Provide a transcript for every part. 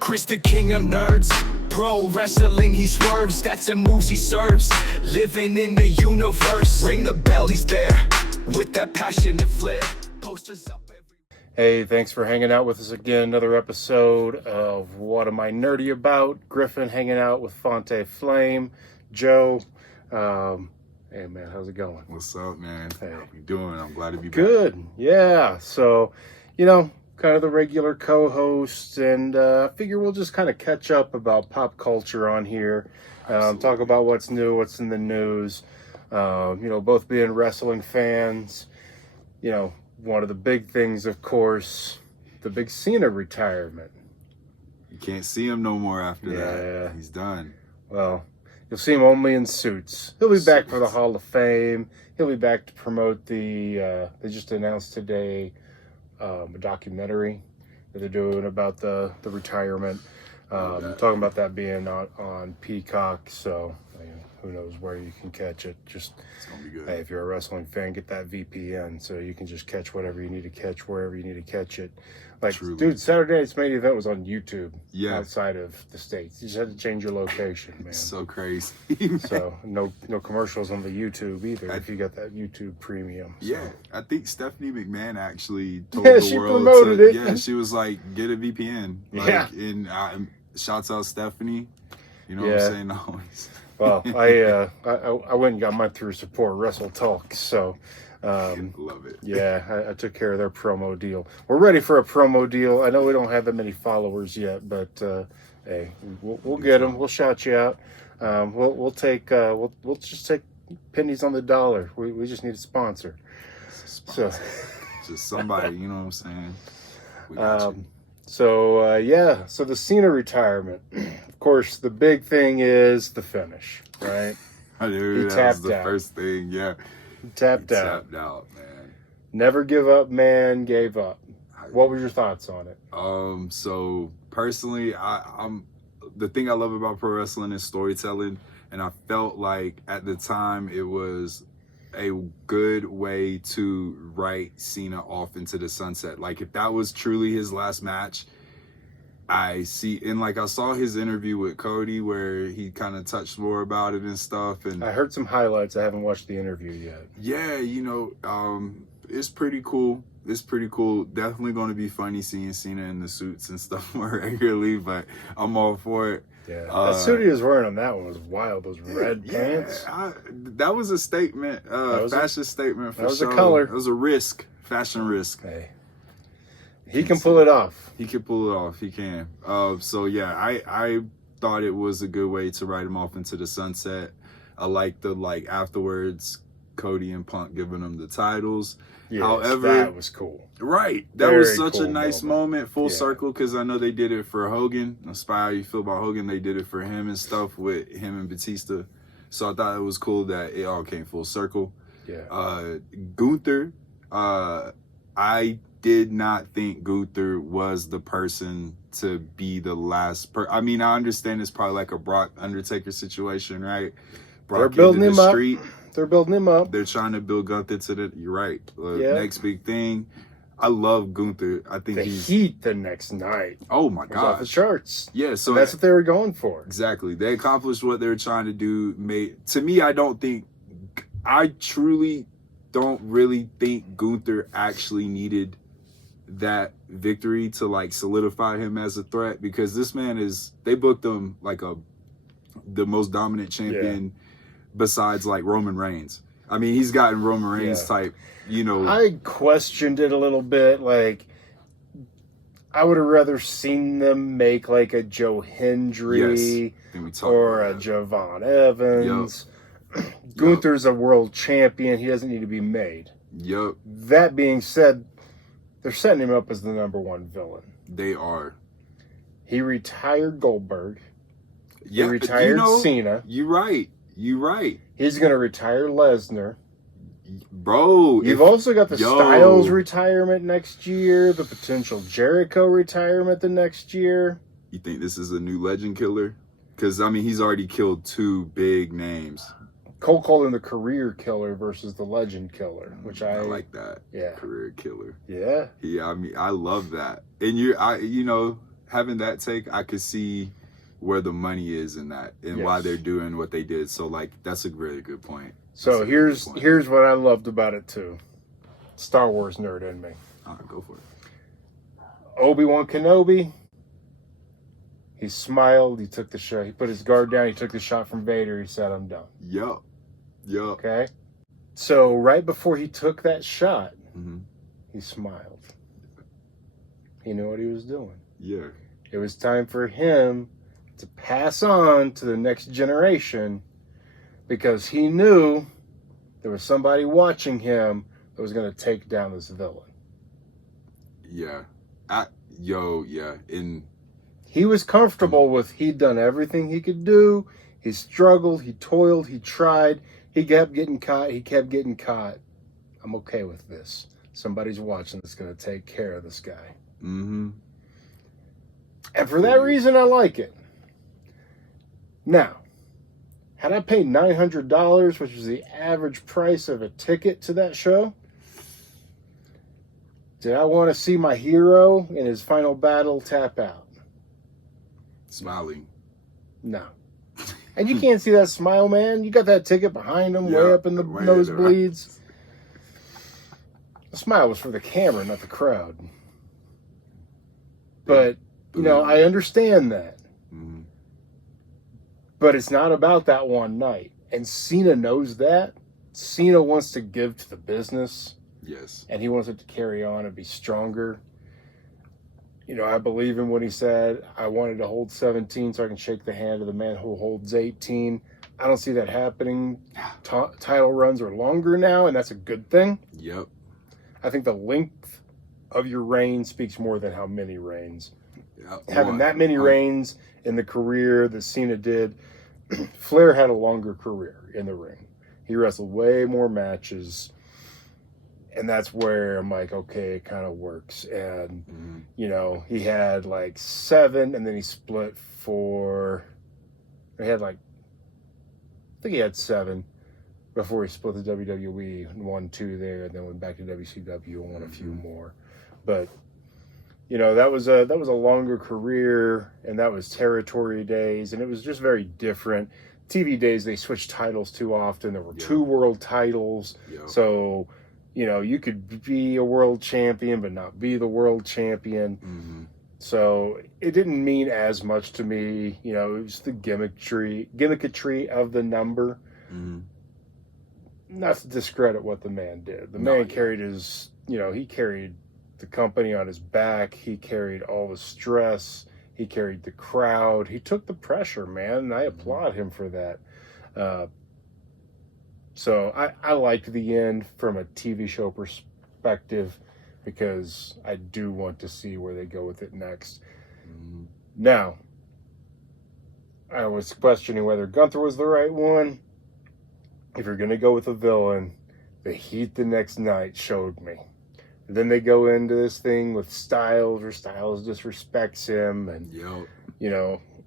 Chris the king of nerds, pro wrestling he swerves, stats and moves he serves, living in the universe, ring the bell he's there, with that passionate flair, posters up every... Hey, thanks for hanging out with us again, another episode of What Am I Nerdy About? Griffin hanging out with Fonte Flame, Joe. Hey man, how's it going? What's up, man? Hey. How you doing? I'm glad to be back. Good, yeah, so, kind of the regular co-host, and I figure we'll just kind of catch up about pop culture on here, talk about what's new, what's in the news, both being wrestling fans, one of the big things, of course, the big Cena retirement. You can't see him no more after Yeah. that. He's done. Well, you'll see him only in suits. He'll be back for the Hall of Fame. He'll be back to promote they just announced today, a documentary that they're doing about the retirement. Talking about that being on Peacock, so who knows where you can catch it. Just, It's gonna be good. hey, if you're a wrestling fan, get that VPN so you can just catch whatever you need to catch wherever you need to catch it. Like, Truly. dude, Saturday night's main event was on YouTube. Yeah. Outside of the States. You just had to change your location, man. So crazy. So no commercials on the YouTube either if you got that YouTube premium. So. Yeah, I think Stephanie McMahon actually told Yeah, the she world promoted it. Yeah, she was like, get a VPN. Yeah. And shouts out Stephanie. You know what Yeah. I'm saying? Always. Well, I went and got mine through Support Wrestle Talk, so Love it. yeah, I took care of their promo deal. We're ready for a promo deal. I know we don't have that many followers yet, but hey, we'll get them. We'll shout you out. We'll just take pennies on the dollar. We just need a sponsor. So. Just somebody, you know what I'm saying? We got you. So the Cena retirement. Of course, the big thing is the finish, right? Dude, he that was tapped the out. first thing, yeah. He tapped out. Tapped out, man. Never give up, man. Gave up. What were your thoughts on it? So personally, I'm the thing I love about pro wrestling is storytelling, and I felt like at the time it was a good way to write Cena off into the sunset. Like if that was truly his last match, I saw his interview with Cody where he kind of touched more about it and stuff. And I heard some highlights. I haven't watched the interview yet. yeah, it's pretty cool. It's pretty cool. Definitely going to be funny seeing Cena in the suits and stuff more regularly, but I'm all for it. Yeah, that suit he was wearing on that one was wild. Those red pants. That was a statement, fashion statement for sure. That was a color. It was a risk, fashion risk. Hey, he can pull it off. He can pull it off. He can. So yeah, I thought it was a good way to write him off into the sunset. I like the afterwards, Cody and Punk giving him the titles. Yes, However, that was cool. Right. That Very was such cool a nice moment, full circle, because I know they did it for Hogan. Inspire how you feel about Hogan. They did it for him and stuff with him and Batista. So I thought it was cool that it all came full circle. Yeah. Gunther, I did not think Gunther was the person to be the last I mean, I understand it's probably like a Brock Undertaker situation, right? Brock They're building into him the up. street. They're building him up. They're trying to build Gunther to the. You're right. Yeah. Next big thing. I love Gunther. I think The he's. Heat the next night Oh my was off the gosh. charts. Yeah. So That's what they were going for. exactly. They accomplished what they were trying to do. To me, I truly don't really think Gunther actually needed that victory to solidify him as a threat, because this man they booked him like the most dominant champion besides Roman Reigns. I mean, he's gotten Roman Reigns type, I questioned it a little bit. I would have rather seen them make a Joe Hendry or a Javon Evans. Gunther's a world champion. He doesn't need to be made. Yep. That being said, they're setting him up as the number one villain. They are. He retired Goldberg. Yeah, he retired Cena. You're right. He's going to retire Lesnar. Bro. You've also got the Styles retirement next year, the potential Jericho retirement the next year. You think this is a new legend killer? Because, I mean, he's already killed two big names. Cole called him the career killer versus the legend killer, which I like that. Yeah. Career killer. Yeah. Yeah, I mean, I love that. And having that take, I could see where the money is in that and why they're doing what they did. So like, that's a really good point. So here's what I loved about it too. Star Wars nerd in me. All right, go for it. Obi-Wan Kenobi. He smiled. He took the shot. He put his guard down. He took the shot from Vader. He said, "I'm done." Yup. Okay. So right before he took that shot, he smiled. He knew what he was doing. Yeah. It was time for him to pass on to the next generation because he knew there was somebody watching him that was going to take down this villain. Yeah. He was comfortable with, he'd done everything he could do. He struggled, he toiled, he tried. He kept getting caught. I'm okay with this. Somebody's watching that's going to take care of this guy. Mm-hmm. And for that reason, I like it. Now, had I paid $900, which was the average price of a ticket to that show, did I want to see my hero in his final battle tap out? Smiling. No. And you can't see that smile, man. You got that ticket behind him, way up in the nosebleeds. The smile was for the camera, not the crowd. But, I understand that. Mm-hmm. But it's not about that one night. And Cena knows that. Cena wants to give to the business. Yes. And he wants it to carry on and be stronger. I believe him when he said, I wanted to hold 17 so I can shake the hand of the man who holds 18. I don't see that happening. Title runs are longer now, and that's a good thing. Yep. I think the length of your reign speaks more than how many reigns. Yep. Having that many reigns in the career that Cena did, Flair had a longer career in the ring. He wrestled way more matches. And that's where I'm like, okay, it kind of works. And, he had like 7, and then he split he had like, I think he had 7 before he split the WWE and won 2 there, and then went back to WCW and won a few more. But, that was a longer career, and that was territory days, and it was just very different. TV days, they switched titles too often. There were 2 world titles. So, you could be a world champion, but not be the world champion. Mm-hmm. So it didn't mean as much to me. It was the gimmickatry of the number. Mm-hmm. Not to discredit what the man did. The man carried his, he carried the company on his back. He carried all the stress. He carried the crowd. He took the pressure, man, and I applaud him for that. So I liked the end from a TV show perspective because I do want to see where they go with it next. Mm-hmm. Now, I was questioning whether Gunther was the right one. If you're going to go with a villain, the heat the next night showed me. And then they go into this thing with Styles, or Styles disrespects him. And,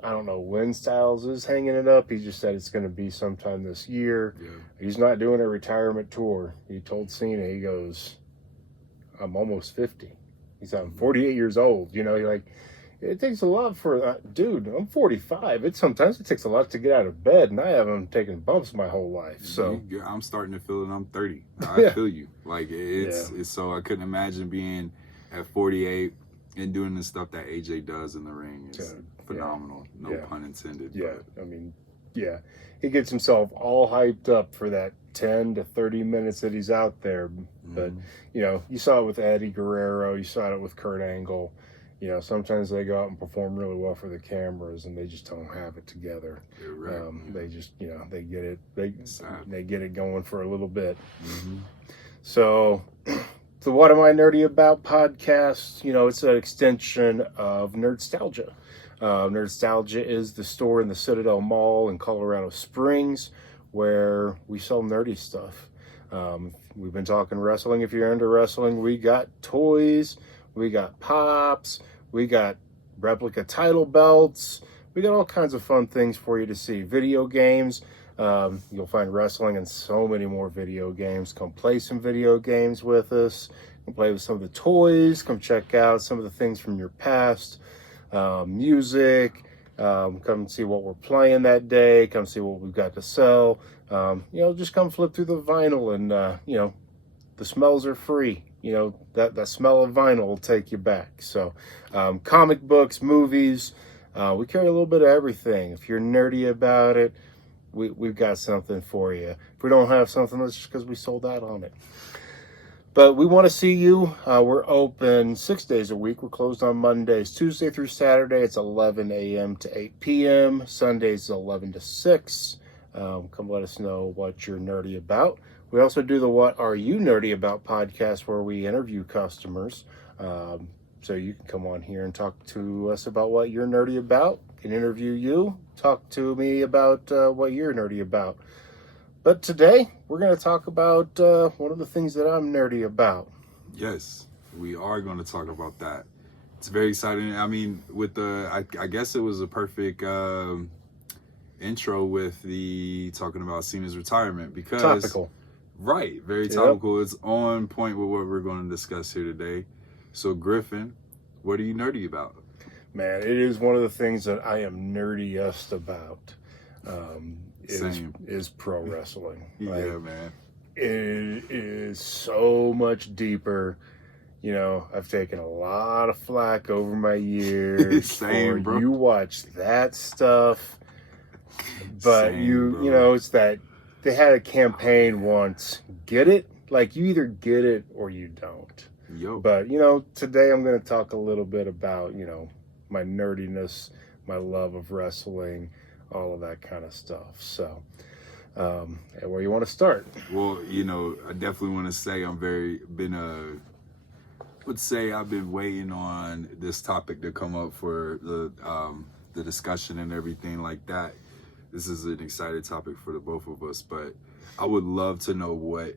I don't know when Styles is hanging it up. He just said it's going to be sometime this year. Yeah. He's not doing a retirement tour. He told Cena, he goes, I'm almost 50. He's I'm 48 years old. It takes a lot for, dude, I'm 45. Sometimes it takes a lot to get out of bed, and I haven't taken bumps my whole life. So I'm starting to feel it. I'm 30. I feel you. Like it's so I couldn't imagine being at 48 and doing the stuff that AJ does in the ring. It's phenomenal. No pun intended. Yeah. But. He gets himself all hyped up for that 10 to 30 minutes that he's out there. But, you saw it with Eddie Guerrero. You saw it with Kurt Angle. Sometimes they go out and perform really well for the cameras, and they just don't have it together. Right. They just, they get it. They get it going for a little bit. Mm-hmm. So What Am I Nerdy About podcast, it's an extension of Nerdstalgia. Nerdstalgia is the store in the Citadel Mall in Colorado Springs where we sell nerdy stuff. We've been talking wrestling. If you're into wrestling, we got toys, we got pops, we got replica title belts, we got all kinds of fun things for you to see. Video games. You'll find wrestling and so many more video games. Come play some video games with us. Come play with some of the toys. Come check out some of the things from your past. Music. Come see what we're playing that day. Come see what we've got to sell. Just come flip through the vinyl and, the smells are free. That smell of vinyl will take you back. So, comic books, movies, we carry a little bit of everything. If you're nerdy about it, we've got something for you. If we don't have something, that's just because we sold out on it. But we want to see you. We're open 6 days a week. We're closed on Mondays, Tuesday through Saturday. It's 11 a.m. to 8 p.m. Sundays, 11 to 6. Come let us know what you're nerdy about. We also do the What Are You Nerdy About podcast where we interview customers. So you can come on here and talk to us about what you're nerdy about. I can interview you. Talk to me about what you're nerdy about. But today, we're going to talk about one of the things that I'm nerdy about. Yes, we are going to talk about that. It's very exciting. I mean, with I guess it was a perfect intro with the talking about Cena's retirement because Topical. Right, very topical. Yep. It's on point with what we're going to discuss here today. So, Griffin, what are you nerdy about? Man, it is one of the things that I am nerdiest about. Is pro wrestling. Yeah, man. It is so much deeper. I've taken a lot of flack over my years. Same, bro. You watch that stuff, but bro. It's that they had a campaign once. Get it? Like you either get it or you don't. Yo. But today I'm going to talk a little bit about my nerdiness, my love of wrestling, all of that kind of stuff. So, where you want to start? Well, I definitely want to say I've been waiting on this topic to come up for the discussion and everything like that. This is an exciting topic for the both of us, but I would love to know what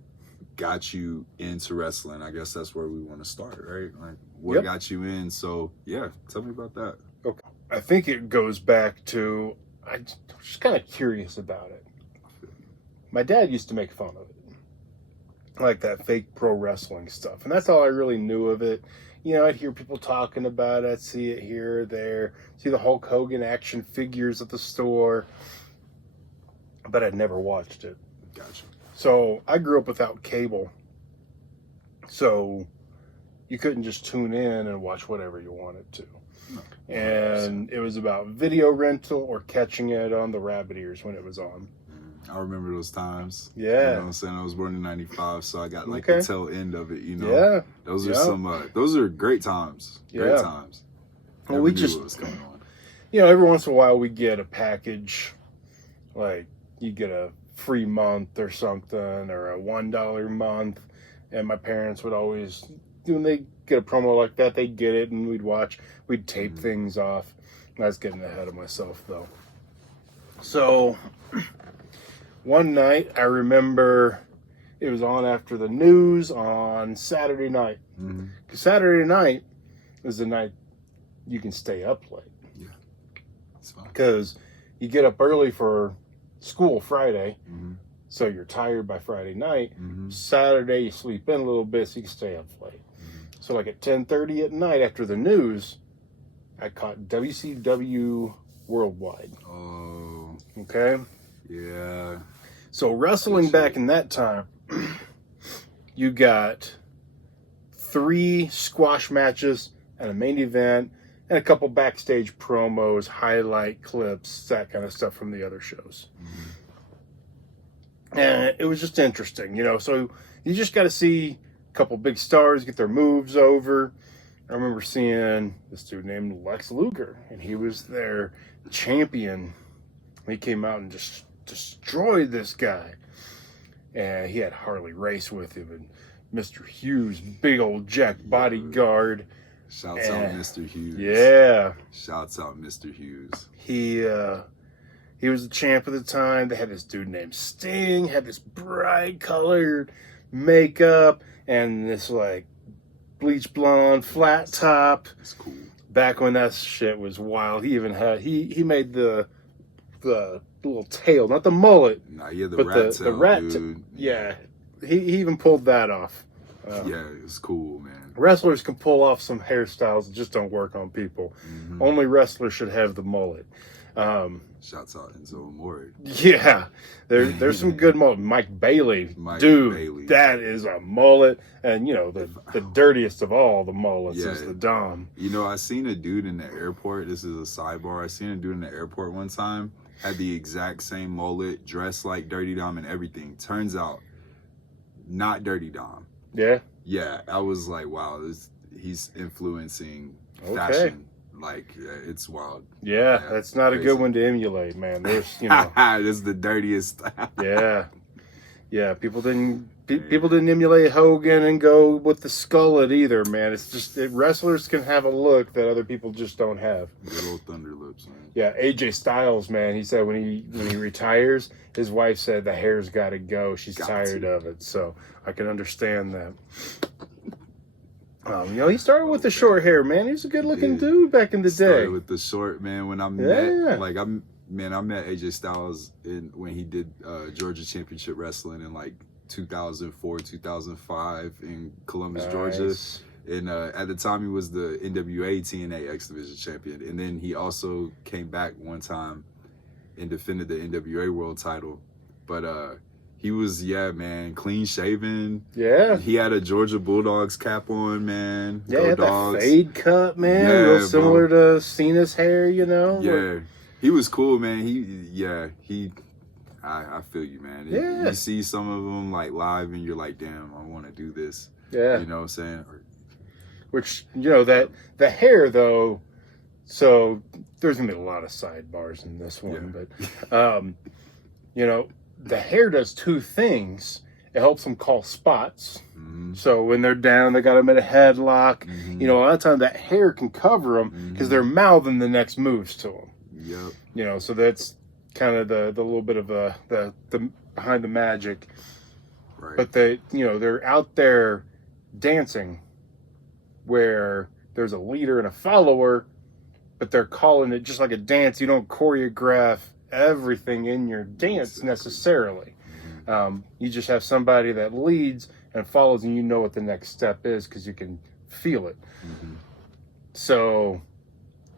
got you into wrestling. I guess that's where we want to start, right? Like, what got you in? So, yeah, tell me about that. Okay. I think it goes back to, I'm just kind of curious about it. My dad used to make fun of it, like that fake pro wrestling stuff. And that's all I really knew of it. I'd hear people talking about it, I'd see it here or there, see the Hulk Hogan action figures at the store, but I'd never watched it. Gotcha. So I grew up without cable. So you couldn't just tune in and watch whatever you wanted to. No. And it was about video rental or catching it on the rabbit ears when it was on. I remember those times. Yeah. You know what I'm saying? I was born in 95, so I got the tail end of it, Yeah. Those are those are great times. Great times. Well, we just, what was going on. Every once in a while we get a package, like you get a free month or something, or a $1 month. And my parents would always, when they get a promo like that, they'd get it and we'd watch. We'd tape things off. I was getting ahead of myself though. So one night I remember it was on after the news on Saturday night. Because Saturday night is the night you can stay up late. Yeah, it's fine. Because you get up early for school Friday, so you're tired by Friday night. Saturday you sleep in a little bit so you can stay up late. So like at 10:30 at night after the news, I caught WCW Worldwide. Oh. Okay? Yeah. So wrestling back in that time, you got 3 squash matches and a main event and a couple backstage promos, highlight clips, that kind of stuff from the other shows. And it was just interesting, so you just got to see a couple big stars get their moves over. I remember seeing this dude named Lex Luger, and he was their champion. He came out and just destroyed this guy. And he had Harley Race with him, and Mr. Hughes, big old Jack bodyguard. Shouts out Mr. Hughes. Yeah. Shouts out Mr. Hughes. He was the champ at the time. They had this dude named Sting, had this bright colored makeup and this like bleach blonde flat top. It's cool. Back when that shit was wild. He even had he made the little tail, not the mullet. Nah, yeah, the but rat tail, the rat, dude. yeah, he even pulled that off. Yeah, it's cool, man. Wrestlers can pull off some hairstyles that just don't work on people. Only wrestlers should have the mullet. Shouts out Enzo Amore. Yeah, there's some good mullet. Mike Bailey, dude, that is a mullet, and the dirtiest of all the mullets is the Dom. I seen a dude in the airport. This is a sidebar. I seen a dude in the airport one time, had the exact same mullet, dressed like Dirty Dom and everything. Turns out, not Dirty Dom. Yeah. Yeah, I was like, wow, he's influencing fashion. Like, it's wild. Yeah, that's not crazy. A good one to emulate, man. There's, this is the dirtiest. yeah. People didn't emulate Hogan and go with the skullet either, man. It's just wrestlers can have a look that other people just don't have. Good old thunder lips, man. Yeah, AJ Styles, man. He said when he retires, his wife said the hair's got to go. She's tired of it. So I can understand that. He started with the short hair, man. He was a good-looking dude back in the day. Started with the short, man. When I met, I met AJ Styles when he did Georgia Championship Wrestling in like 2004, 2005 in Columbus, Georgia. And at the time, he was the NWA TNA X Division champion. And then he also came back one time and defended the NWA World title. But he was, clean shaven. Yeah. He had a Georgia Bulldogs cap on, man. Yeah, he had that fade cut, man. Real similar to Cena's hair, Yeah. He was cool, man. I feel you, man. Yeah. You see some of them like live and you're like, damn, I want to do this. Yeah. You know what I'm saying? Which, that the hair, though, so there's going to be a lot of sidebars in this one, but, the hair does two things. It helps them call spots. So when they're down, they got them in a headlock. A lot of times that hair can cover them because they're mouthing the next moves to them. Yep. So that's kind of the little bit of the behind the magic. Right. But they're out there dancing where there's a leader and a follower, but they're calling it just like a dance. You don't choreograph everything in your dance necessarily. You just have somebody that leads and follows, and you know what the next step is because you can feel it. So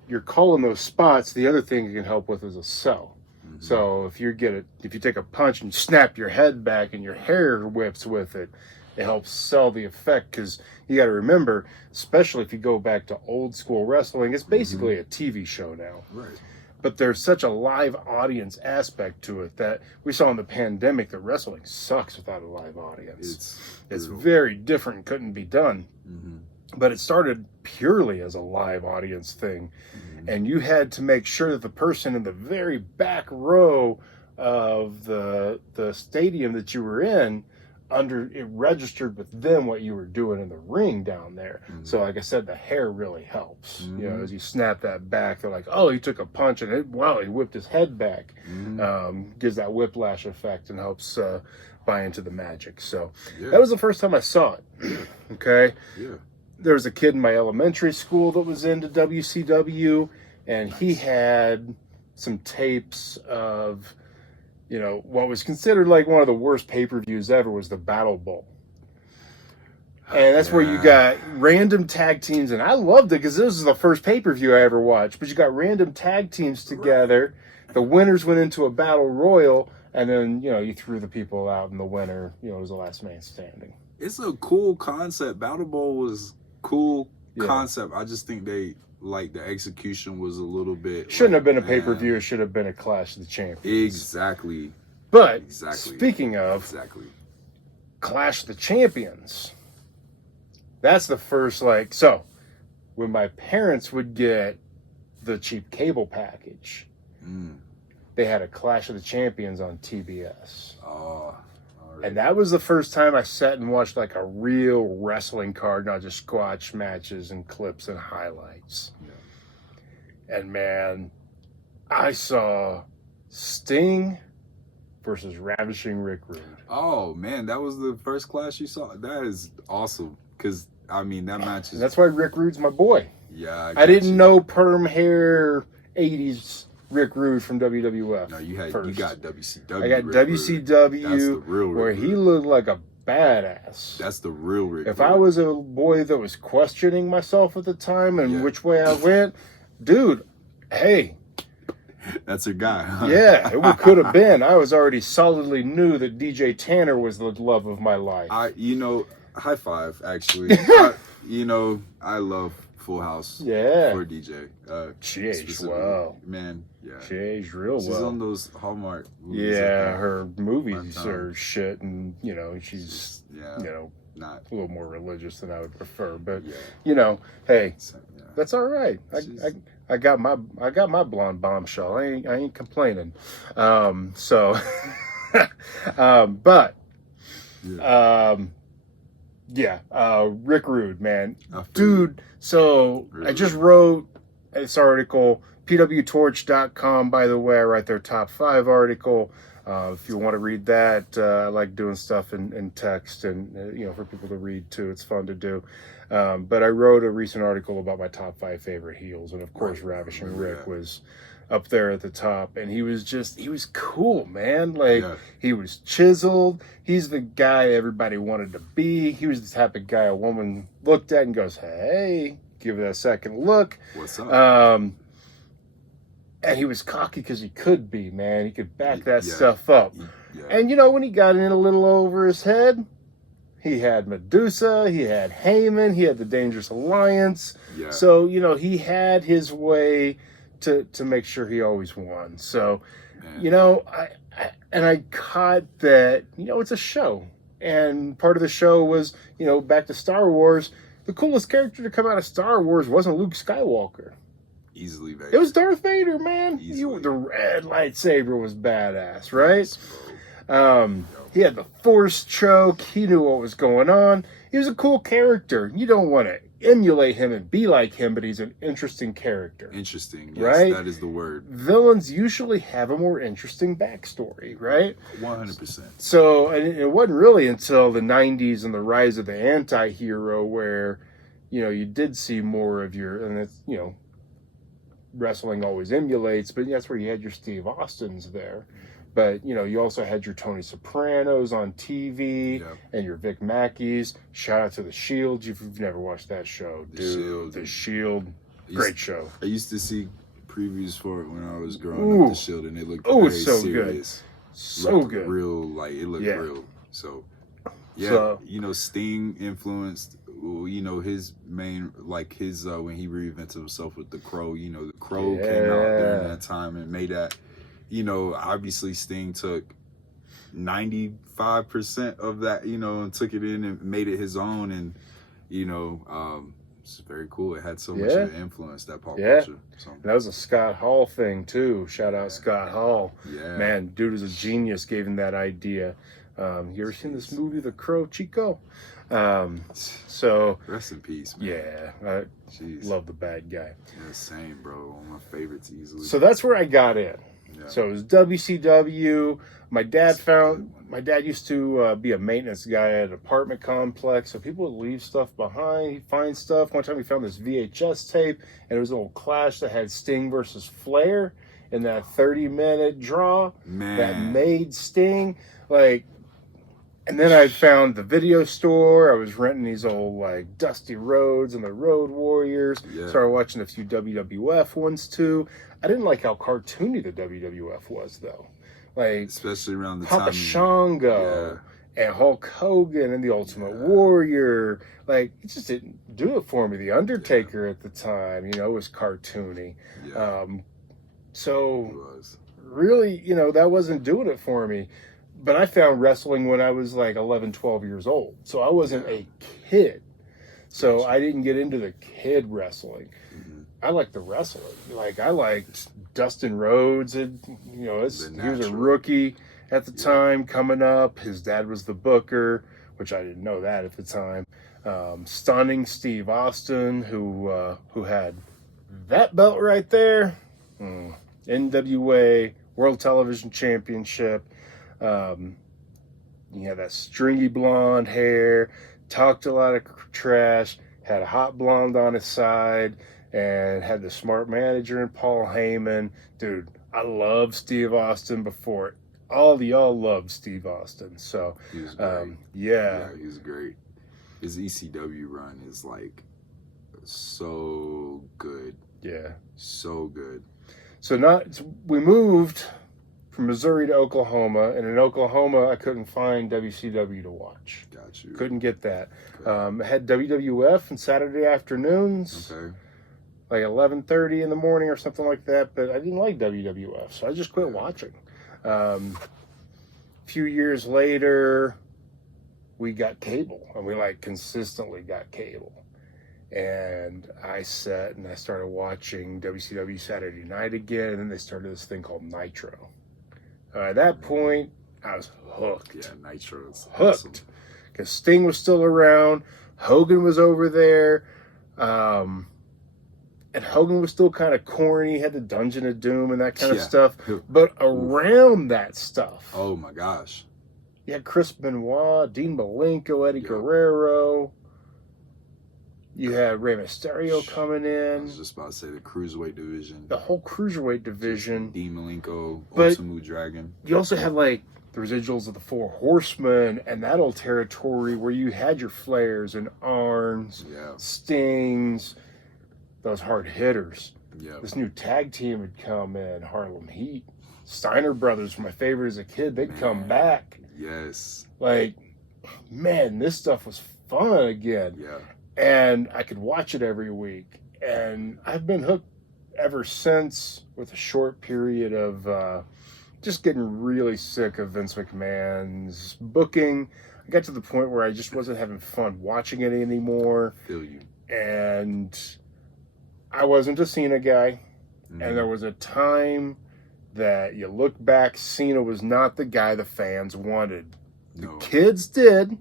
you're calling those spots. The other thing you can help with is a sell. So if you take a punch and snap your head back and your hair whips with it, it helps sell the effect because you got to remember, especially if you go back to old school wrestling, it's basically a TV show now. Right. But there's such a live audience aspect to it that we saw in the pandemic that wrestling sucks without a live audience. It's very different, couldn't be done. But it started purely as a live audience thing. And you had to make sure that the person in the very back row of the stadium that you were in, it registered with them what you were doing in the ring down there. So like I said, the hair really helps. As you snap that back, they're like, oh, he took a punch and he whipped his head back. Gives that whiplash effect and helps buy into the magic. So that was the first time I saw it. Okay. Yeah. There was a kid in my elementary school that was into WCW, and he had some tapes of what was considered like one of the worst pay-per-views ever was the Battle Bowl. And that's where you got random tag teams, and I loved it because this was the first pay-per-view I ever watched, but you got random tag teams together. The winners went into a battle royal, and then, you threw the people out, and the winner, was the last man standing. It's a cool concept. Battle Bowl was cool concept. I just think the execution was a little bit... Shouldn't have been a pay-per-view. It should have been a Clash of the Champions. Exactly. But speaking of Clash of the Champions, that's the first, so when my parents would get the cheap cable package, they had a Clash of the Champions on TBS. Oh, and that was the first time I sat and watched like a real wrestling card, not just squash matches and clips and highlights. And man, I saw Sting versus Ravishing Rick Rude. Oh man, that was the first clash you saw? That is awesome. Because, that match is... That's why Rick Rude's my boy. Yeah, I didn't know perm hair 80s Rick Rude from WWF. No, you first. got WCW. I got Rick WCW, Rude. That's the real Rick where Rude. he looked like a badass. That's the real Rick If Rude. I was a boy that was questioning myself at the time and Yeah. which way I went, dude, hey, That's a guy, huh? yeah, it could have been. I was already solidly knew that DJ Tanner was the love of my life. High five, actually. I love Full House Yeah. for DJ. She aged specifically. well. Man, yeah. She aged real She's well. on those Hallmark movies. Yeah, her movies Fun time. are shit, and she's Yeah, not. a little more religious than I would prefer. But Yeah. hey, So, yeah. that's all right. She's- I got my blonde bombshell. I ain't complaining. So, but Rick Rude, man, I feel dude. So I just wrote this article, pwtorch.com. By the way, I write their top 5 article. If you want to read that, I like doing stuff in text and for people to read too. It's fun to do. But I wrote a recent article about my top 5 favorite heels, and of course, Ravishing Rick was up there at the top. And he was cool, man. Like he was chiseled. He's the guy everybody wanted to be. He was the type of guy a woman looked at and goes, "Hey, give it a second look." What's up? And he was cocky because he could be, man. He could back that stuff up. Yeah. And when he got in a little over his head, he had Medusa, he had Heyman, he had the Dangerous Alliance. Yeah. So, he had his way to make sure he always won. So, Man. I caught that, it's a show. And part of the show was, back to Star Wars. The coolest character to come out of Star Wars wasn't Luke Skywalker. Easily Vader. It was Darth Vader, man. Easily. The red lightsaber was badass, right? Yes, bro. He had the Force choke. He knew what was going on. He was a cool character. You don't want to emulate him and be like him, but he's an interesting character. Interesting. Yes, right? That is the word. Villains usually have a more interesting backstory, right? 100%. So, and it wasn't really until the 90s and the rise of the anti-hero where, you did see more of and it's, wrestling always emulates, but that's where you had your Steve Austins there. But, you also had your Tony Sopranos on TV and your Vic Mackeys. Shout out to The Shield. If you've never watched that show, dude. The Shield. Great show. I used to see previews for it when I was growing up, The Shield, and it looked very it's so serious. Good. So looked good. Real, it looked real. So, Sting influenced, his main, when he reinvented himself with the Crow, the Crow came out during that time and made that, obviously Sting took 95% of that, and took it in and made it his own. And, it's very cool. It had so much of an influence, that pop culture. So. That was a Scott Hall thing too. Shout out Scott Hall. Yeah. Man, dude is a genius, gave him that idea. You ever seen this movie, The Crow, Chico? So rest in peace, man. Yeah, I love the bad guy. Yeah, same, bro. One of my favorites easily. So that's where I got in. Yeah. So it was WCW. My dad used to be a maintenance guy at an apartment complex. So people would leave stuff behind. He'd find stuff. One time he found this VHS tape, and it was a little clash that had Sting versus Flair in that 30-minute draw that made Sting and then I found the video store. I was renting these old Dusty Rhodes and the Road Warriors. Yeah. Started watching a few WWF ones too. I didn't like how cartoony the WWF was though. Especially around the Papa time. Shango and Hulk Hogan and the Ultimate Warrior. It just didn't do it for me. The Undertaker at the time, was cartoony. Yeah. So really, that wasn't doing it for me. But I found wrestling when I was 11, 12 years old. So I wasn't a kid. So I didn't get into the kid wrestling. Mm-hmm. I liked the wrestling. I liked Dustin Rhodes. He was a rookie at the time coming up. His dad was the booker, which I didn't know that at the time. Stunning Steve Austin, who had that belt right there. NWA World Television Championship. He had that stringy blonde hair, talked a lot of trash, had a hot blonde on his side, and had the smart manager and Paul Heyman. Dude, I love Steve Austin before. All of y'all loved Steve Austin. So, He was great. yeah. He was great. His ECW run is like so good. Yeah. So good. So we moved from Missouri to Oklahoma, and in Oklahoma, I couldn't find WCW to watch. Got you. Couldn't get that. I had WWF on Saturday afternoons, Okay. like 11:30 in the morning or something like that, but I didn't like WWF, so I just quit watching. A few years later, we got cable, and we like consistently got cable. And I sat and I started watching WCW Saturday Night again, and then they started this thing called Nitro. At that point, I was hooked. Yeah, Nitro is Hooked. awesome. Because Sting was still around, Hogan was over there, and Hogan was still kind of corny, had the Dungeon of Doom and that kind of Yeah. stuff. But around that stuff, Oh my gosh. you had Chris Benoit, Dean Malenko, Eddie Yeah. Guerrero. You had Rey Mysterio coming I in. was just about to say the cruiserweight division. The whole cruiserweight division. Dean Malenko, But- Ultimate Dragon. You also had like the residuals of the Four Horsemen and that old territory where you had your Flairs and Arns, Yeah. Stings, those hard hitters. Yeah. This new tag team had come in, Harlem Heat. Steiner Brothers were my favorite as a kid. They'd come Man. back. Yes. Like, man, this stuff was fun again. Yeah. And I could watch it every week. And I've been hooked ever since, with a short period of just getting really sick of Vince McMahon's booking. I got to the point where I just wasn't having fun watching it anymore. Feel you. And I wasn't a Cena guy. Mhm. And there was a time that you look back, Cena was not the guy the fans wanted. No. Kids did.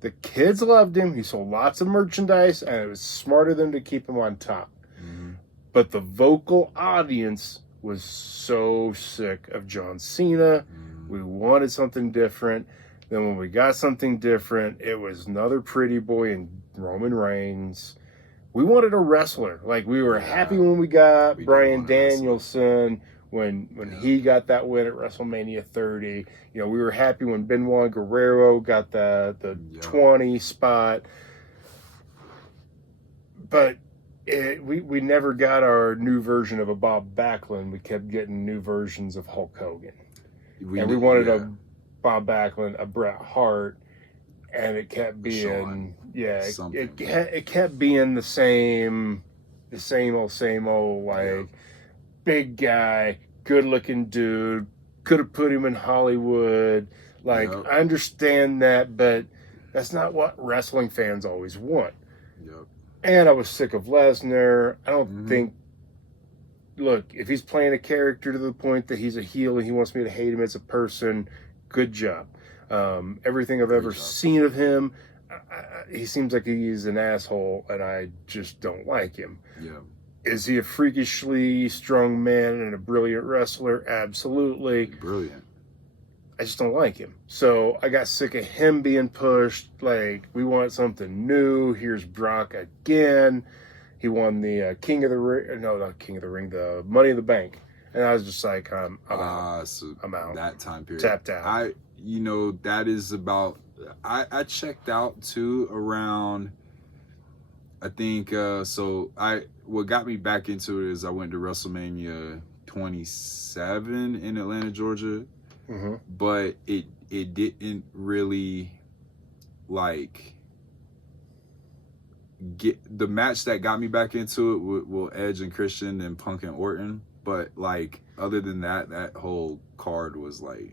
The kids loved him. He sold lots of merchandise, and it was smart of them to keep him on top. Mhm. But the vocal audience was so sick of John Cena. Mhm. We wanted something different. Then when we got something different, it was another pretty boy in Roman Reigns. We wanted a wrestler. Like, we were happy when we got We did Bryan want a wrestler. Danielson, when he got that win at WrestleMania 30. You know, we were happy when Benoit and Guerrero got the Yeah. 20 spot. But we never got our new version of a Bob Backlund. We kept getting new versions of Hulk Hogan. And we wanted yeah. a Bob Backlund, a Bret Hart, and it kept being, Shawn, something. it kept being the same old, like, Yeah. big guy, good looking dude, could have put him in Hollywood. Like, Yep. I understand that, but that's not what wrestling fans always want. Yep. And I was sick of Lesnar. I don't Mhm. think, look, if he's playing a character to the point that he's a heel and he wants me to hate him as a person, good job. Everything I've Good ever job. seen of him, he seems like he's an asshole, and I just don't like him. Yeah. Is he a freakishly strong man and a brilliant wrestler? Absolutely. Brilliant. I just don't like him. So I got sick of him being pushed. Like, we want something new. Here's Brock again. He won the King of the Ring. No, not King of the Ring. The Money in the Bank. And I was just like, I'm out. So I'm out. that time period. Tapped out. That is about, I checked out too around, I think, what got me back into it is I went to WrestleMania 27 in Atlanta, Georgia, Mm-hmm. but it didn't really, like, get the match that got me back into it will Edge and Christian and Punk and Orton, but like other than that whole card was like,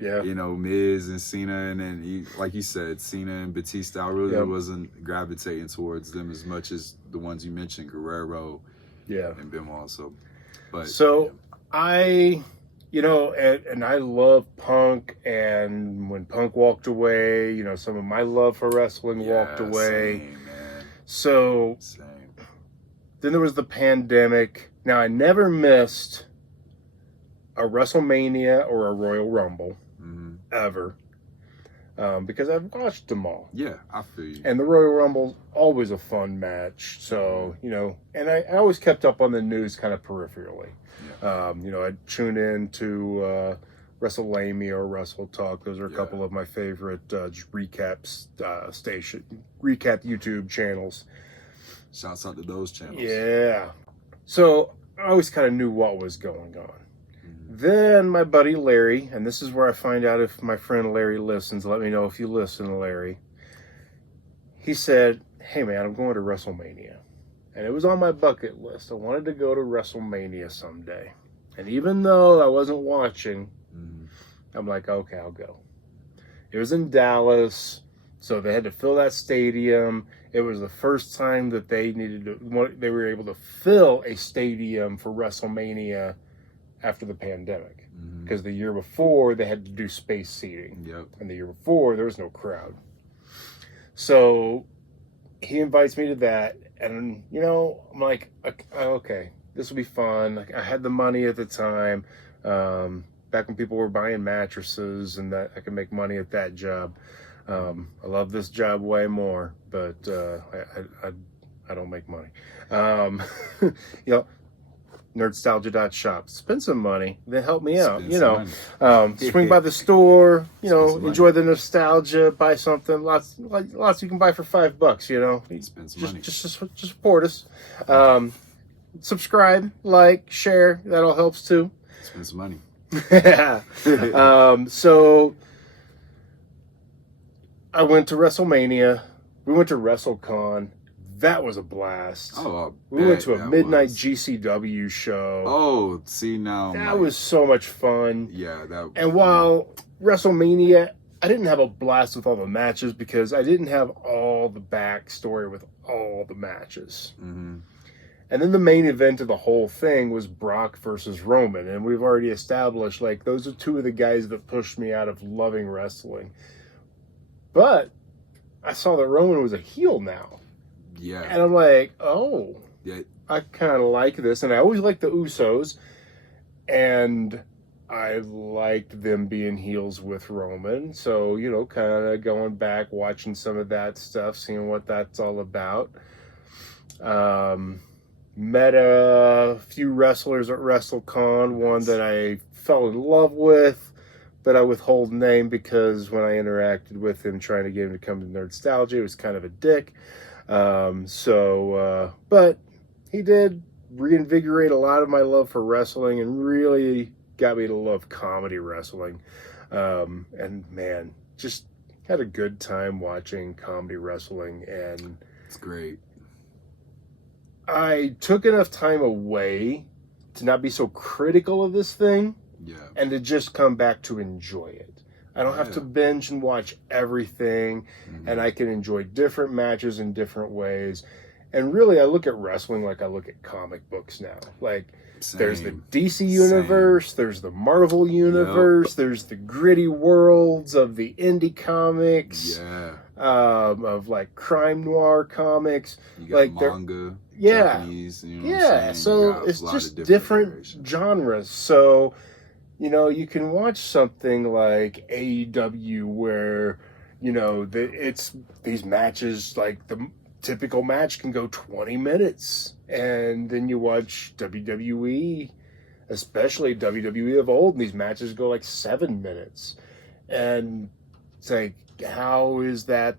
Yeah. you know, Miz and Cena, and then like you said, Cena and Batista. I really Yep. wasn't gravitating towards them as much as the ones you mentioned, Guerrero Yeah. and Benoit. But And I love Punk, and when Punk walked away, you know, some of my love for wrestling walked away. Same, man. So Same. then there was the pandemic. Now, I never missed a WrestleMania or a Royal Rumble, Mm-hmm. ever. because I've watched them all. Yeah, I feel you. And the Royal Rumble's always a fun match. So, you know, and I always kept up on the news kind of peripherally. Yeah. You know, I'd tune in to WrestleLamia or Wrestle Talk. Those are a couple of my favorite just recap YouTube channels. Shouts out to those channels. Yeah. So I always kind of knew what was going on. Then my buddy Larry, and this is where I find out if my friend Larry listens. Let me know if you listen, Larry. He said, hey man, I'm going to WrestleMania. And it was on my bucket list. I wanted to go to WrestleMania someday. And even though I wasn't watching, I'm like, okay, I'll go. It was in Dallas, so they had to fill that stadium. It was the first time that they were able to fill a stadium for WrestleMania after the pandemic. Because the year before, they had to do space seating. Yep. And the year before, there was no crowd. So he invites me to that. And, you know, I'm like, okay, this will be fun. Like, I had the money at the time. Back when people were buying mattresses and that I could make money at that job. I love this job way more, but I don't make money. You know, nerdstalgia.shop. Spend some money, then help me out. You know, swing by the store. You know, enjoy the nostalgia. Buy something. Lots you can buy for $5. You know, Spend some money. Just support us. Subscribe, like, share. That all helps too. Spend some money. Yeah. So I went to WrestleMania. We went to WrestleCon. That was a blast. Oh, we went to a midnight GCW show. Oh, see now. That was so much fun. Yeah, And while WrestleMania, I didn't have a blast with all the matches because I didn't have all the backstory with all the matches. And then the main event of the whole thing was Brock versus Roman. And we've already established, like, those are two of the guys that pushed me out of loving wrestling. But I saw that Roman was a heel now. Yeah. And I'm like, oh, yeah. I kind of like this. And I always liked the Usos. And I liked them being heels with Roman. So, you know, kind of going back, watching some of that stuff, seeing what that's all about. Met a few wrestlers at WrestleCon, one that I fell in love with, but I withhold name because when I interacted with him trying to get him to come to Nerdstalgia, it was kind of a dick. But he did reinvigorate a lot of my love for wrestling and really got me to love comedy wrestling. And man, just had a good time watching comedy wrestling, and it's great. I took enough time away to not be so critical of this thing, and to just come back to enjoy it. I don't have to binge and watch everything, and I can enjoy different matches in different ways. And really, I look at wrestling like I look at comic books now. Like, there's the DC universe, there's the Marvel universe, there's the gritty worlds of the indie comics, of like crime noir comics. You got like manga, Japanese, you know what I'm saying? So it's just different genres. So, you know, you can watch something like AEW where, you know, it's these matches, like the typical match can go 20 minutes. And then you watch WWE, especially WWE of old, and these matches go like 7 minutes. And it's like, how is that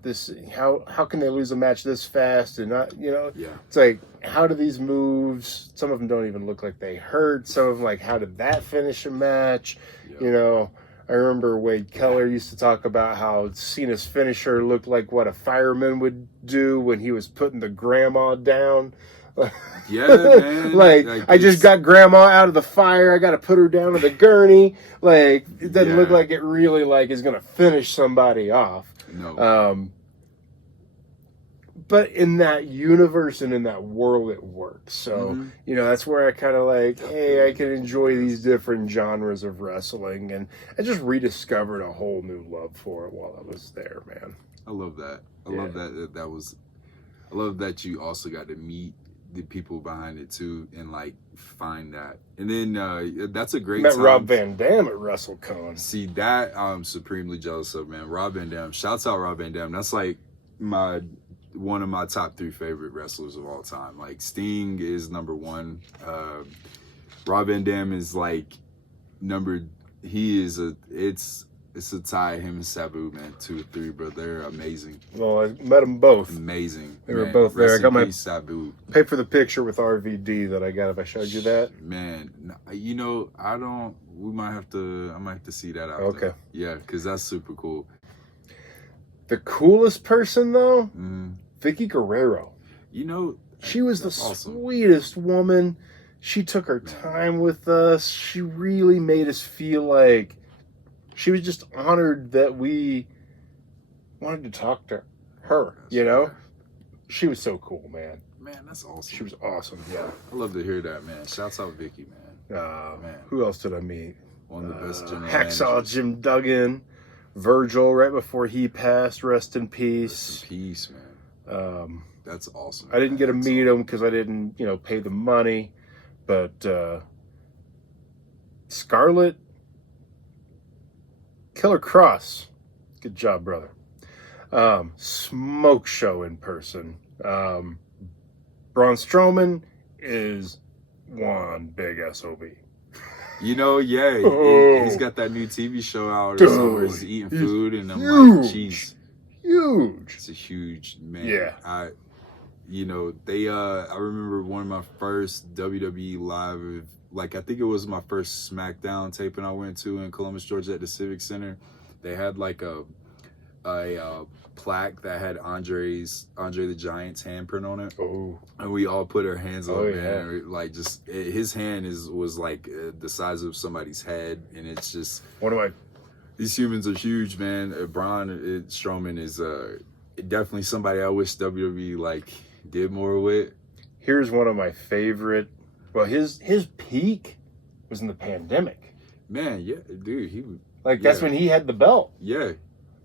how can they lose a match this fast and not, you know? It's like, how do these moves, some of them don't even look like they hurt, some of them, like, how did that finish a match? You know, I remember Wade Keller used to talk about how Cena's finisher looked like what a fireman would do when he was putting the grandma down. Man. like I just got grandma out of the fire. I got to put her down to the gurney. Like, it doesn't look like it really, like, is going to finish somebody off. No. But in that universe and in that world, it works. So, you know, that's where I kind of like, hey, I can enjoy these different genres of wrestling. And I just rediscovered a whole new love for it while I was there, man. I love that. I love that. I love that you also got to meet the people behind it too, and like find that. And then that's a great Met time. Rob Van Dam at WrestleCon. See, that I'm supremely jealous of, man. Rob Van Dam. Shouts out Rob Van Dam. That's like one of my top 3 favorite wrestlers of all time. Like Sting is number 1. Rob Van Dam is like it's a tie, him and Sabu, man. 2 or 3, bro. They're amazing. Well, I met them both. Amazing. They were both there. I got my Sabu. pay for the picture with RVD that I got. If I showed you that, Man, you know, I might have to see that out. Okay. Yeah, because that's super cool. the coolest person though, Vicky Guerrero. You know, She was the awesome. sweetest woman. She took her time with us. She really made us feel like she was just honored that we wanted to talk to her, you know? She was so cool, man. Man, that's awesome. She was awesome, yeah. I love to hear that, man. Shouts out Vicky, man. Man. Who else did I meet? One of the best general Hacksaw managers. Jim Duggan, Virgil, right before he passed, rest in peace. Rest in peace, man. That's awesome. I didn't get to meet him because I didn't, pay the money. But Scarlett, Killer Cross, good job, brother. Smoke Show in person. Braun Strowman is one big SOB. You know, yeah, Oh. he's got that new TV show out Dude, somewhere. He's eating he's food, and I'm huge. like, jeez, Huge. it's a huge man. Yeah. I remember one of my first WWE live, like I think it was my first SmackDown taping I went to in Columbus, Georgia at the Civic Center. They had like a plaque that had Andre the Giant's handprint on it. Oh. And we all put our hands up, Oh, man. Like his hand was like the size of somebody's head, and it's just One of my these humans are huge, man. Braun Strowman is definitely somebody I wish WWE like did more with. Here's one of my favorite. Well, his peak was in the pandemic. Man, yeah, dude, That's when he had the belt. yeah.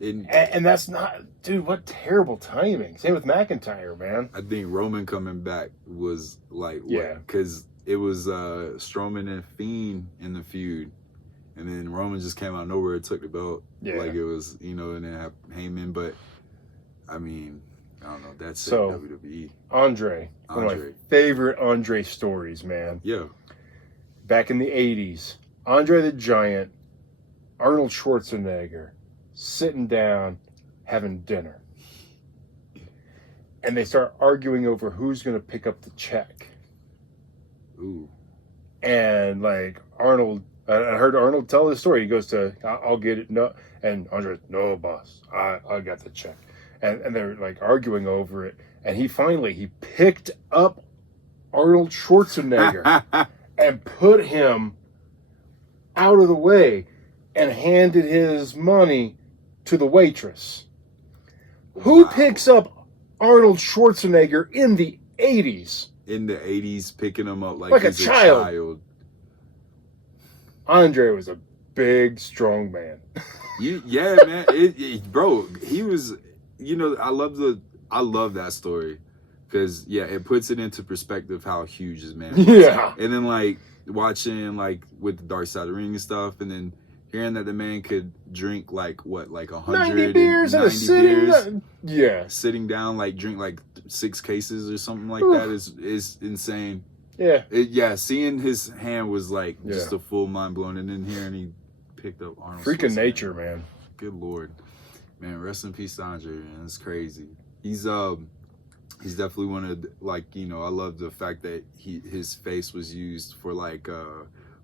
And that's not, dude, what terrible timing. Same with McIntyre, man. I think Roman coming back was like, Yeah. because it was Strowman and Fiend in the feud, and then Roman just came out of nowhere and took the belt. Yeah. Like it was, and then have Heyman, but I mean, I don't know. That's So, WWE. Andre. One of my favorite Andre stories, man. Yeah. Back in the 80s, Andre the Giant, Arnold Schwarzenegger, sitting down, having dinner. And they start arguing over who's going to pick up the check. Ooh. And like Arnold, I heard Arnold tell this story. He goes to, I'll get it. No. And Andre, no, boss, I got the check. And they're like arguing over it. And he picked up Arnold Schwarzenegger and put him out of the way and handed his money to the waitress. Who picks up Arnold Schwarzenegger in the 80s? In the 80s, picking him up like a he's child. Andre was a big, strong man. Yeah, man. Bro, he was, I love that story. Because, yeah, it puts it into perspective how huge his man was. Yeah. And then, like, watching, like, with the Dark Side of the Ring and stuff, and then hearing that the man could drink, like, 90 beers in a sitting. Yeah. Sitting down, like, drink, like, 6 cases or something like that is insane. Yeah. Seeing his hand was, like, just a full mind blown. And then hearing he picked up Arnold Freaking Schwarzenegger. nature, man. Good Lord. Man, rest in peace to Andre, man. It's crazy. He's definitely one of I love the fact that his face was used for like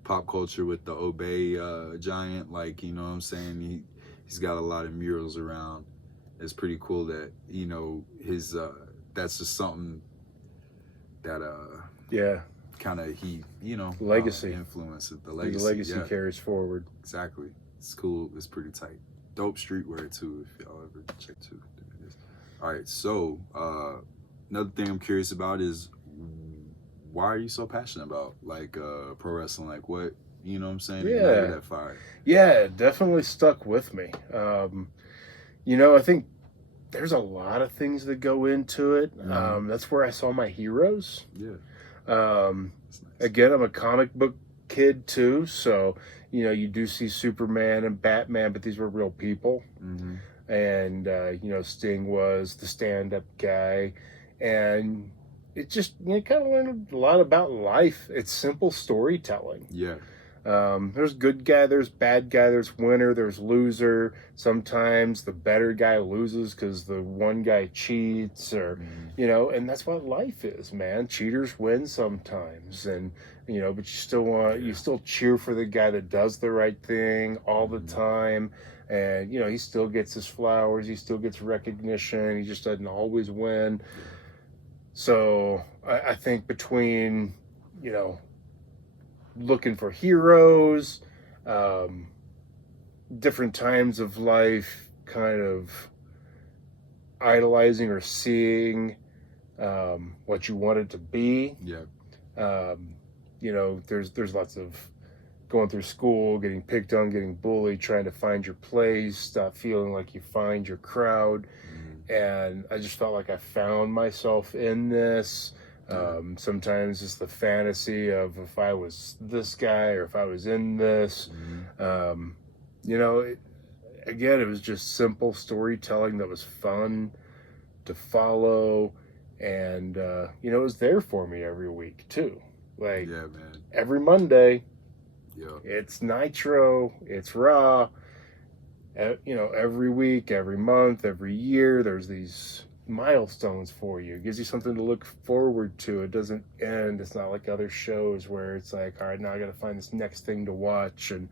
pop culture with the Obey giant, like, you know what I'm saying? He's got a lot of murals around. It's pretty cool that, his that's just something that kind of legacy influence the legacy. The legacy carries forward. Exactly. It's cool. It's pretty tight. Dope streetwear too, if y'all ever check too. All right, so another thing I'm curious about is why are you so passionate about pro wrestling? Like what, you know what I'm saying? Ignited that fire. Yeah, it definitely stuck with me. I think there's a lot of things that go into it. That's where I saw my heroes. Yeah. That's nice. Again, I'm a comic book kid too, so you do see Superman and Batman, but these were real people. And Sting was the stand-up guy, and it just kind of learned a lot about life. It's simple storytelling. Yeah. There's good guy, there's bad guy, there's winner, there's loser. Sometimes the better guy loses because the one guy cheats, or and that's what life is, man. Cheaters win sometimes, and but you still cheer for the guy that does the right thing all the time. And he still gets his flowers, he still gets recognition, he just doesn't always win. So I think between looking for heroes, different times of life, kind of idolizing or seeing what you want it to be. Yeah. There's lots of going through school, getting picked on, getting bullied, trying to find your place, stop feeling like you find your crowd. And I just felt like I found myself in this. Sometimes it's the fantasy of if I was this guy or if I was in this. Again, it was just simple storytelling that was fun to follow. And, it was there for me every week too. Like, yeah, man. Every Monday, yeah, it's Nitro, it's Raw. Every week, every month, every year, there's these milestones for you. It gives you something to look forward to. It doesn't end. It's not like other shows where it's like, all right, now I got to find this next thing to watch. And,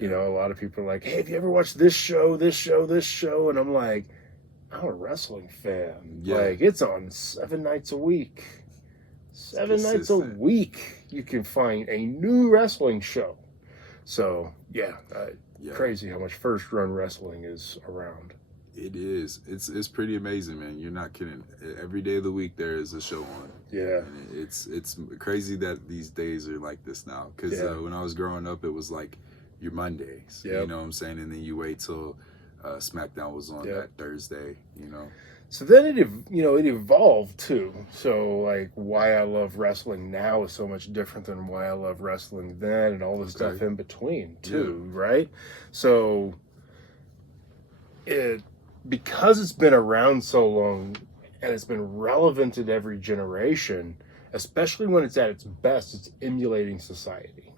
a lot of people are like, hey, have you ever watched this show? And I'm like, I'm a wrestling fan. Yeah. Like, it's on 7 nights a week. 7 nights a week, you can find a new wrestling show. So, crazy how much first run wrestling is around. It is. It's pretty amazing, man. You're not kidding. Every day of the week there is a show on. Yeah. And it's crazy that these days are like this now. Because when I was growing up, it was like your Mondays. Yep. You know what I'm saying? And then you wait till SmackDown was on that Thursday. So then it evolved too. So like why I love wrestling now is so much different than why I love wrestling then, and all the stuff in between too, right? So because it's been around so long and it's been relevant in every generation, especially when it's at its best, it's emulating society,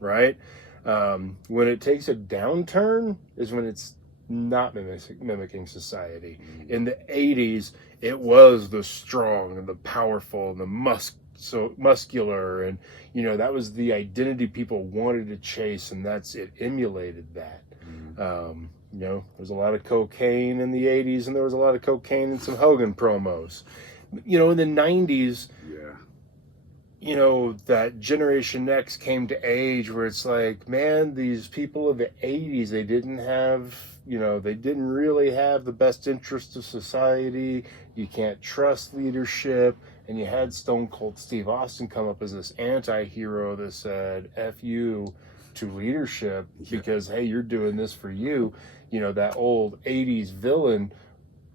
right? When it takes a downturn is when it's not mimicking society. In the 80s, it was the strong and the powerful and the muscular, and that was the identity people wanted to chase, and it emulated that. There's a lot of cocaine in the 80s, and there was a lot of cocaine in some Hogan promos. In the 90s, that Generation X came to age where it's like, man, these people of the 80s, they didn't really have the best interest of society. You can't trust leadership. And you had Stone Cold Steve Austin come up as this anti-hero that said, F you to leadership because, hey, you're doing this for you. That old 80s villain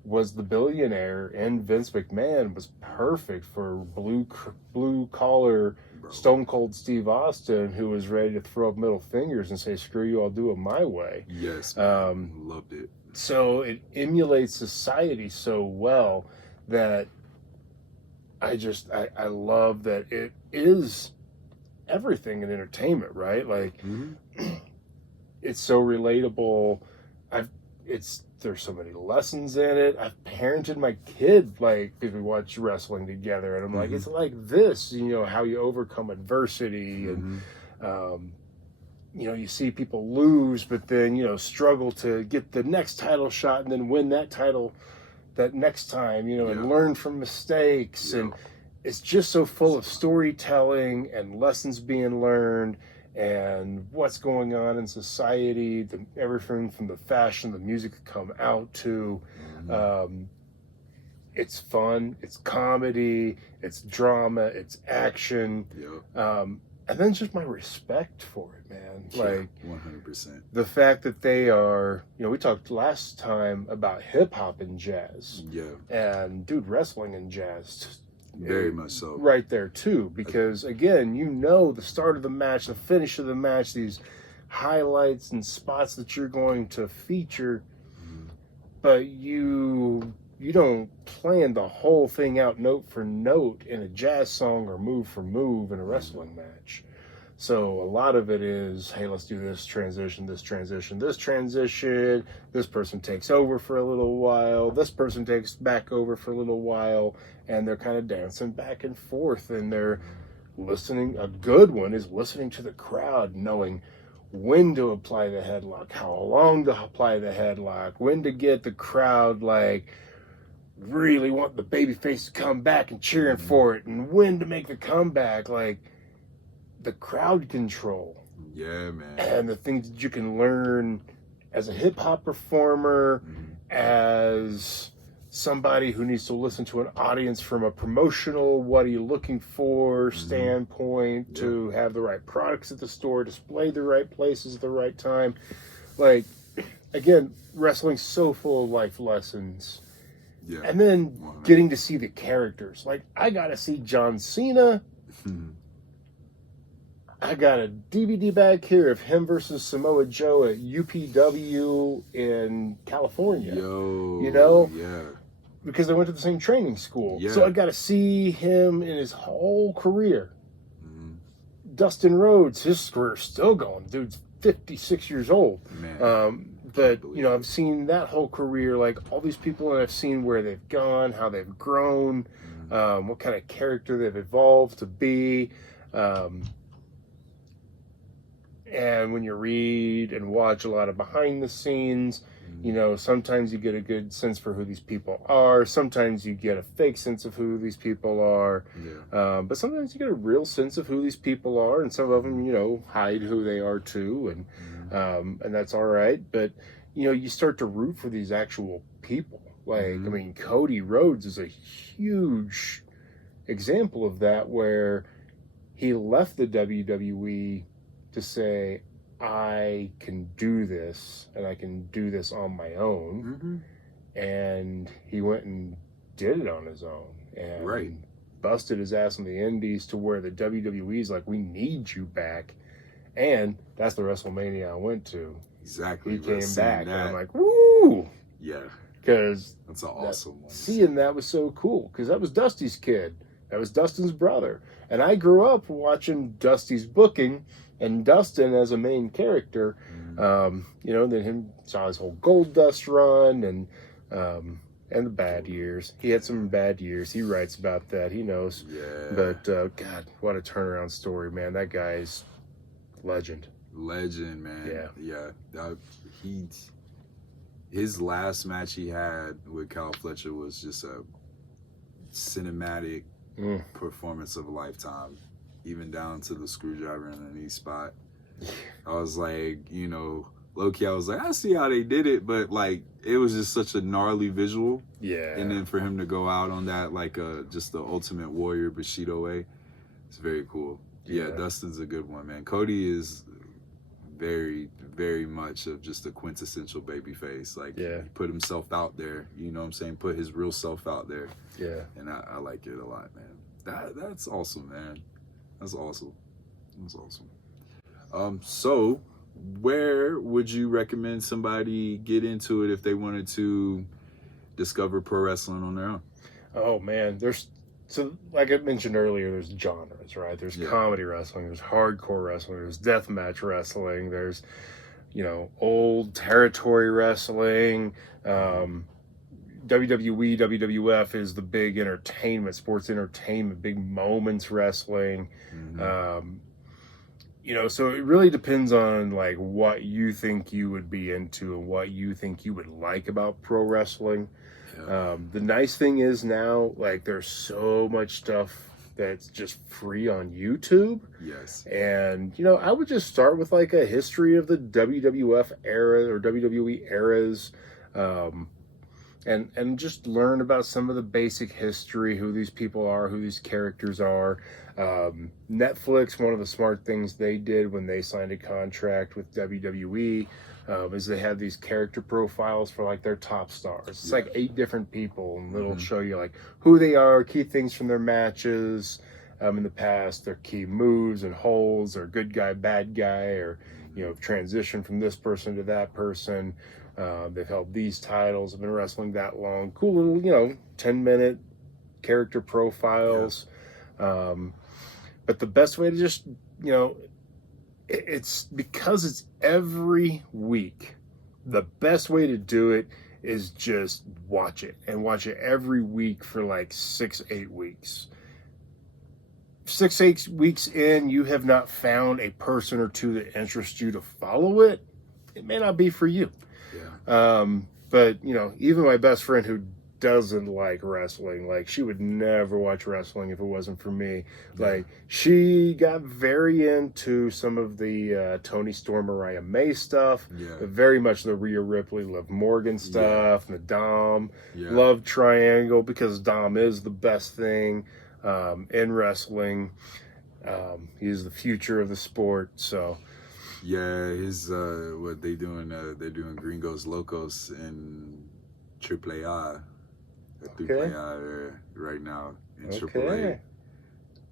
was the billionaire, and Vince McMahon was perfect for blue collar Stone Cold Steve Austin, who was ready to throw up middle fingers and say, screw you, I'll do it my way. Yes, loved it. So it emulates society so well that I love that it is everything in entertainment, right? Like, it's so relatable. There's so many lessons in it. I've parented my kid because we watch wrestling together, and I'm like, it's like this, how you overcome adversity, and you see people lose, but then struggle to get the next title shot and then win that title that next time, and learn from mistakes, and it's just so full of storytelling and lessons being learned. And what's going on in society, everything from the fashion, the music come out to, it's fun, it's comedy, it's drama, it's action. and then just my respect for it, man. Like 100%. the fact that they are, we talked last time about hip hop and jazz. Yeah. And dude, wrestling and jazz. Very much so. Right there too, because again, the start of the match, the finish of the match, these highlights and spots that you're going to feature, but you don't plan the whole thing out note for note in a jazz song or move for move in a wrestling match. So a lot of it is, hey, let's do this transition, this transition, this transition. This person takes over for a little while. This person takes back over for a little while. And they're kind of dancing back and forth. And they're listening. A good one is listening to the crowd, knowing when to apply the headlock, how long to apply the headlock, when to get the crowd, like, really want the babyface to come back and cheering for it, and when to make the comeback. Like, the crowd control. Yeah, man. And the things that you can learn as a hip hop performer, as somebody who needs to listen to an audience from a promotional, what are you looking for standpoint, to have the right products at the store, display the right places at the right time. Like, again, wrestling's so full of life lessons. Yeah. And then getting to see the characters. Like, I got to see John Cena. I got a DVD back here of him versus Samoa Joe at UPW in California. Yeah. Because I went to the same training school. Yeah. So I got to see him in his whole career. Dustin Rhodes, his career's still going. Dude's 56 years old. Man. But, I've seen that whole career, like all these people, and I've seen where they've gone, how they've grown, what kind of character they've evolved to be. And when you read and watch a lot of behind the scenes, sometimes you get a good sense for who these people are. Sometimes you get a fake sense of who these people are. Yeah. But sometimes you get a real sense of who these people are. And some of them, hide who they are too. And that's all right. But, you start to root for these actual people. Like, Cody Rhodes is a huge example of that, where he left the WWE to say, I can do this, and I can do this on my own. And he went and did it on his own. And busted his ass in the indies to where the WWE's like, we need you back. And that's the WrestleMania I went to. Exactly. He came back, and I'm like, woo! Yeah. Because that's an awesome one. Seeing that was so cool, because that was Dusty's kid. That was Dustin's brother. And I grew up watching Dusty's booking and Dustin as a main character. Then him saw his whole Gold Dust run and the bad years. He had some bad years. He writes about that. He knows. Yeah. But God, what a turnaround story, man. That guy's legend. Legend, man. Yeah. His last match he had with Kyle Fletcher was just a cinematic performance of a lifetime, even down to the screwdriver in the knee spot. I was like, low-key, I was like, I see how they did it, but like, it was just such a gnarly visual. Yeah. And then for him to go out on that, like just the Ultimate Warrior Bushido way, it's very cool. Yeah, Dustin's a good one, man. Cody is very, very much of just a quintessential baby face. Like, he put himself out there, you know what I'm saying? Put his real self out there. Yeah. And I like it a lot, man. That's awesome, man. That's awesome. That's awesome. So where would you recommend somebody get into it if they wanted to discover pro wrestling on their own? Oh man, so like I mentioned earlier, there's genres, right? There's comedy wrestling, there's hardcore wrestling, there's deathmatch wrestling, there's old territory wrestling. WWE, WWF is the big entertainment, sports entertainment, big moments wrestling. So it really depends on like what you think you would be into and what you think you would like about pro wrestling. The nice thing is now, like, there's so much stuff that's just free on YouTube. Yes. And, I would just start with like a history of the WWF era or WWE eras. and just learn about some of the basic history, who these people are, who these characters are. Netflix, one of the smart things they did when they signed a contract with WWE is they had these character profiles for like their top stars. It's like 8 different people, and it'll show you like who they are, key things from their matches in the past, their key moves and holds, or good guy, bad guy, or transition from this person to that person. They've held these titles, have been wrestling that long. Cool little 10-minute character profiles. But the best way to just it's because it's every week. The best way to do it is just watch it, and watch it every week for like 6-8 weeks. 6-8 weeks in, you have not found a person or two that interests you to follow it. It may not be for you. But even my best friend who doesn't like wrestling, like she would never watch wrestling if it wasn't for me. Like she got very into some of the Tony Storm, Mariah May stuff, but very much the Rhea Ripley, Liv Morgan stuff, and the Dom love triangle, because Dom is the best thing in wrestling. He's the future of the sport. So his what they doing? They're doing Gringos Locos in AAA. AAA right now in AAA.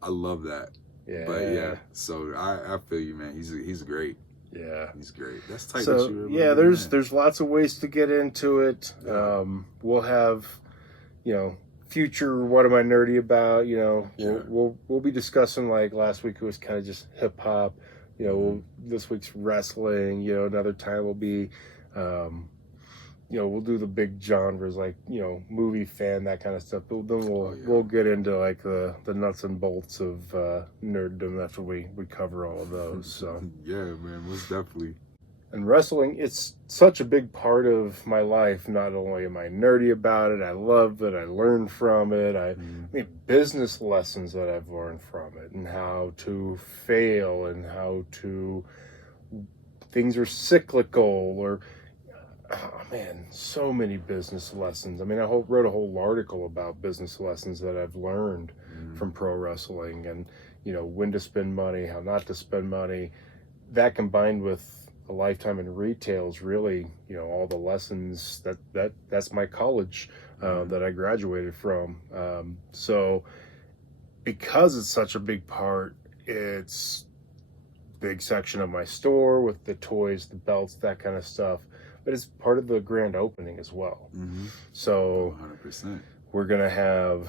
I love that. But so I feel you, man. He's great. He's great. That's tight. So there's lots of ways to get into it. We'll have future what am I nerdy about. We'll be discussing, like last week it was kind of just hip hop. This week's wrestling. Another time will be we'll do the big genres like movie fan, that kind of stuff. But then we'll get into like the nuts and bolts of nerddom after we cover all of those. So man, most definitely. And wrestling, it's such a big part of my life. Not only am I nerdy about it, I love it, I learn from it. I mean, business lessons that I've learned from it, and how to fail, and how to things are cyclical, or so many business lessons. I mean, I wrote a whole article about business lessons that I've learned from pro wrestling, and when to spend money, how not to spend money. That combined with a lifetime in retail is really all the lessons that's my college that I graduated from. So because it's such a big part, it's a big section of my store with the toys, the belts, that kind of stuff. But it's part of the grand opening as well. So 100%. We're going to have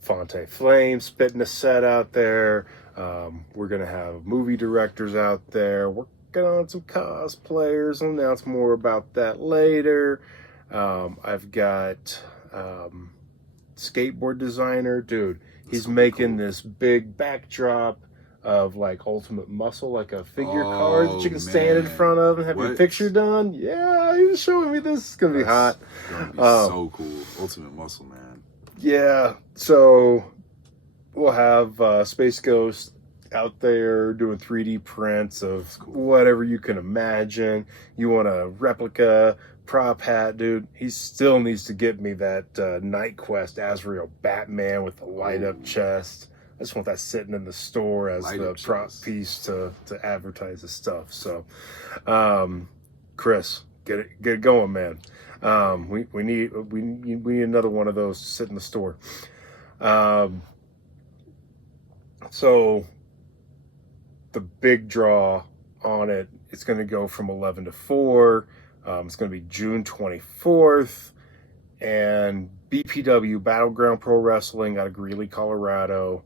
Fonte Flame spitting a set out there. We're going to have movie directors out there. We're on some cosplayers. I'll announce more about that later. I've got skateboard designer, dude. He's making this big backdrop of like Ultimate Muscle, like a figure card that you can stand in front of and have your picture done. Yeah, he was showing me this. It's gonna be hot. It's gonna be so cool. Ultimate Muscle, man. Yeah. So we'll have Space Ghost out there doing 3D prints of whatever you can imagine. You want a replica prop hat, dude? He still needs to get me that Night Quest Azrael Batman with the light up chest. I just want that sitting in the store as the prop piece to advertise the stuff. So, Chris, get it going, man. We need another one of those to sit in the store. So the big draw on it, it's going to go from 11 to 4. It's going to be June 24th, and BPW, Battleground Pro Wrestling, out of Greeley, Colorado.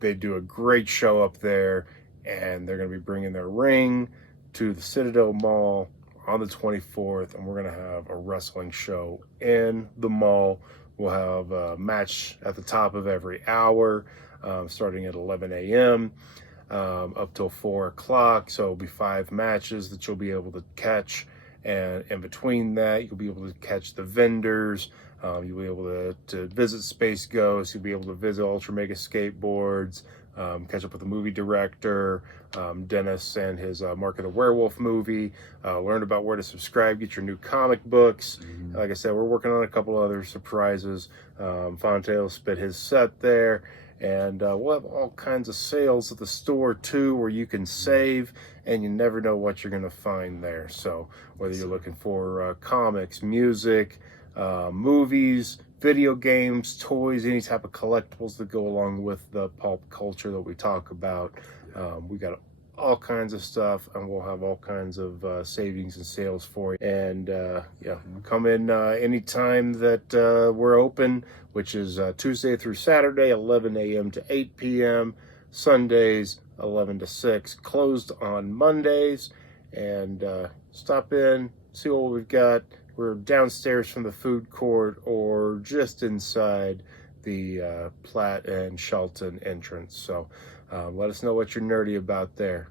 They do a great show up there, and they're going to be bringing their ring to the Citadel Mall on the 24th, and we're going to have a wrestling show in the mall. We'll have a match at the top of every hour, starting at 11 a.m. Up till 4 o'clock. So it'll be 5 matches that you'll be able to catch. And in between that, you'll be able to catch the vendors. You'll be able to visit Space Ghost. You'll be able to visit Ultra Mega Skateboards. catch up with the movie director, Dennis, and his Mark of the Werewolf movie. Learn about where to subscribe, get your new comic books. Like I said, we're working on a couple other surprises. Fonte will spit his set there. And we'll have all kinds of sales at the store too, where you can save, and you never know what you're going to find there. So whether you're looking for comics, music, movies, video games, toys, any type of collectibles that go along with the pulp culture that we talk about, we got all kinds of stuff, and we'll have all kinds of savings and sales for you. And yeah, come in anytime that we're open, which is Tuesday through Saturday, 11 a.m. to 8 p.m. Sundays, 11 to 6. Closed on Mondays. And stop in, see what we've got. We're downstairs from the food court or just inside the Platt and Shelton entrance. So let us know what you're nerdy about there.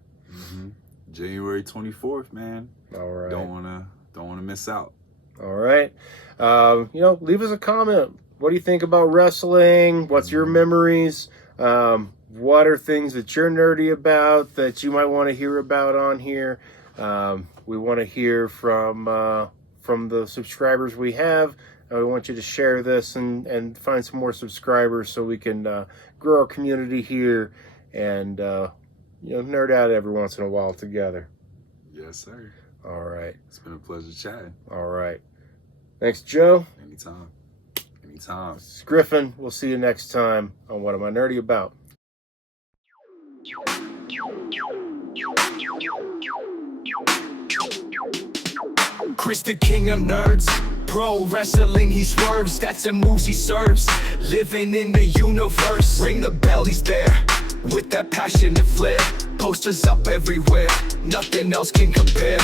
January 24th, man. All right. Don't wanna miss out. All right. Leave us a comment. What do you think about wrestling? What's your memories? What are things that you're nerdy about that you might want to hear about on here? We want to hear from the subscribers we have. We want you to share this and find some more subscribers so we can grow our community here and nerd out every once in a while together. Yes, sir. All right. It's been a pleasure chatting. All right. Thanks, Joe. Anytime. This is Griffin. We'll see you next time on What Am I Nerdy About? Chris the king of nerds, pro wrestling he swerves, stats and moves he serves, living in the universe, ring the bell he's there, with that passion and flair, posters up everywhere, nothing else can compare.